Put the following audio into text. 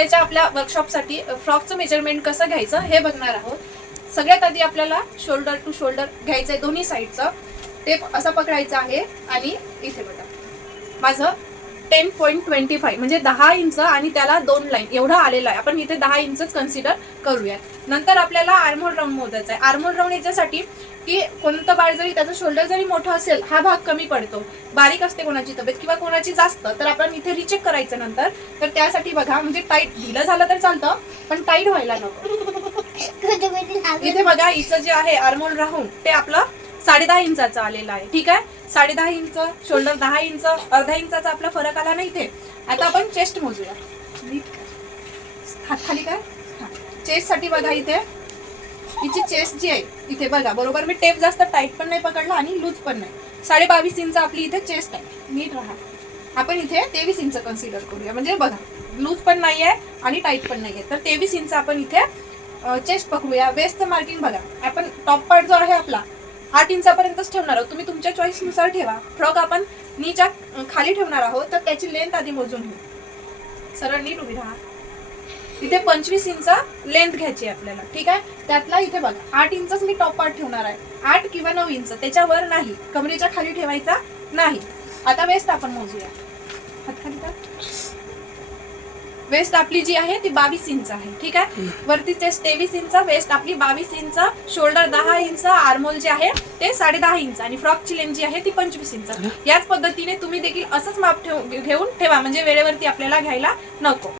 उद्याच्या आपल्या वर्कशॉपसाठी फ्रॉकचं मेजरमेंट कसं घ्यायचं हे बघणार आहोत. सगळ्यात आधी आपल्याला शोल्डर टू शोल्डर घ्यायचं आहे दोन्ही साईडचं टेप असा पकडायचा आहे आणि इथे बघा. माझं टेन पॉईंट ट्वेंटी फाय म्हणजे दहा इंच आणि त्याला दोन लाईन एवढं आलेलं आहे. आपण इथे दहा इंचच कन्सिडर करूयात. नंतर आपल्याला आर्मोल राऊंड मोजायचा आहे आर्मोल राऊंड याच्यासाठी की कोणतं बाळ जरी त्याचं शोल्डर जरी मोठं असेल हा भाग कमी पडतो. बारीक असते कोणाची तब्येत किंवा कोणाची जास्त तर आपण इथे रिचेक करायचं नंतर. तर त्यासाठी बघा म्हणजे टाईट दिलं झालं तर चालतं पण टाईट व्हायला नको. इथे बघा हिचं जे आहे आर्मोल राहून ते आपलं साडे दहा इंचाचं आलेलं आहे. ठीक आहे? साडे दहा इंच शोल्डर दहा इंच अर्धा इंचाचा आपला फरक आला नाही इथे? आता आपण चेस्ट मोजूया. हात खाली काय चेस्टसाठी बघा इथे. हिची चेस्ट जी आहे इथे बघा बरोबर? मी टेप जास्त टाईट पण नाही पकडला आणि लूज पण नाही. साडे बावीस इंच आपली इथे चेस्ट आहे. नीट राहा. आपण इथे तेवीस इंच कन्सिडर करूया. म्हणजे बघा लूज पण नाही आहे आणि टाईट पण नाही आहे. तर तेवीस इंच आपण इथे चेस्ट पकडूया. वेस्टचं मार्किंग बघा. आपण टॉप पार्ट जो आहे आपला आठ इंचापर्यंतच ठेवणार आहोत. तुम्ही तुमच्या चॉईसनुसार ठेवा. फ्रॉक आपण नीच्या खाली ठेवणार आहोत. तर त्याची लेंथ आधी मोजून घेऊ. सरळ नीट उभी राहा. इथे पंचवीस इंच लेंथ घ्यायची आपल्याला. ठीक आहे? त्यातला इथे बघा आठ इंचच मी टॉप पार्ट ठेवणार आहे. आठ किंवा नऊ इंच त्याच्यावर नाही. कमरेच्या खाली ठेवायचा नाही. आता वेस्ट आपण मोजूया. वेस्ट आपली जी आहे ती बावीस इंच आहे. ठीक आहे? वरती चेस्ट तेवीस इंच वेस्ट आपली बावीस इंच शोल्डर दहा इंच आर्मोल जे आहे ते साडे दहा इंच आणि फ्रॉकची लेंथ जी आहे ती पंचवीस इंच याच पद्धतीने तुम्ही देखील असंच माप ठेव घेऊन ठेवा. म्हणजे वेळेवरती आपल्याला घ्यायला नको.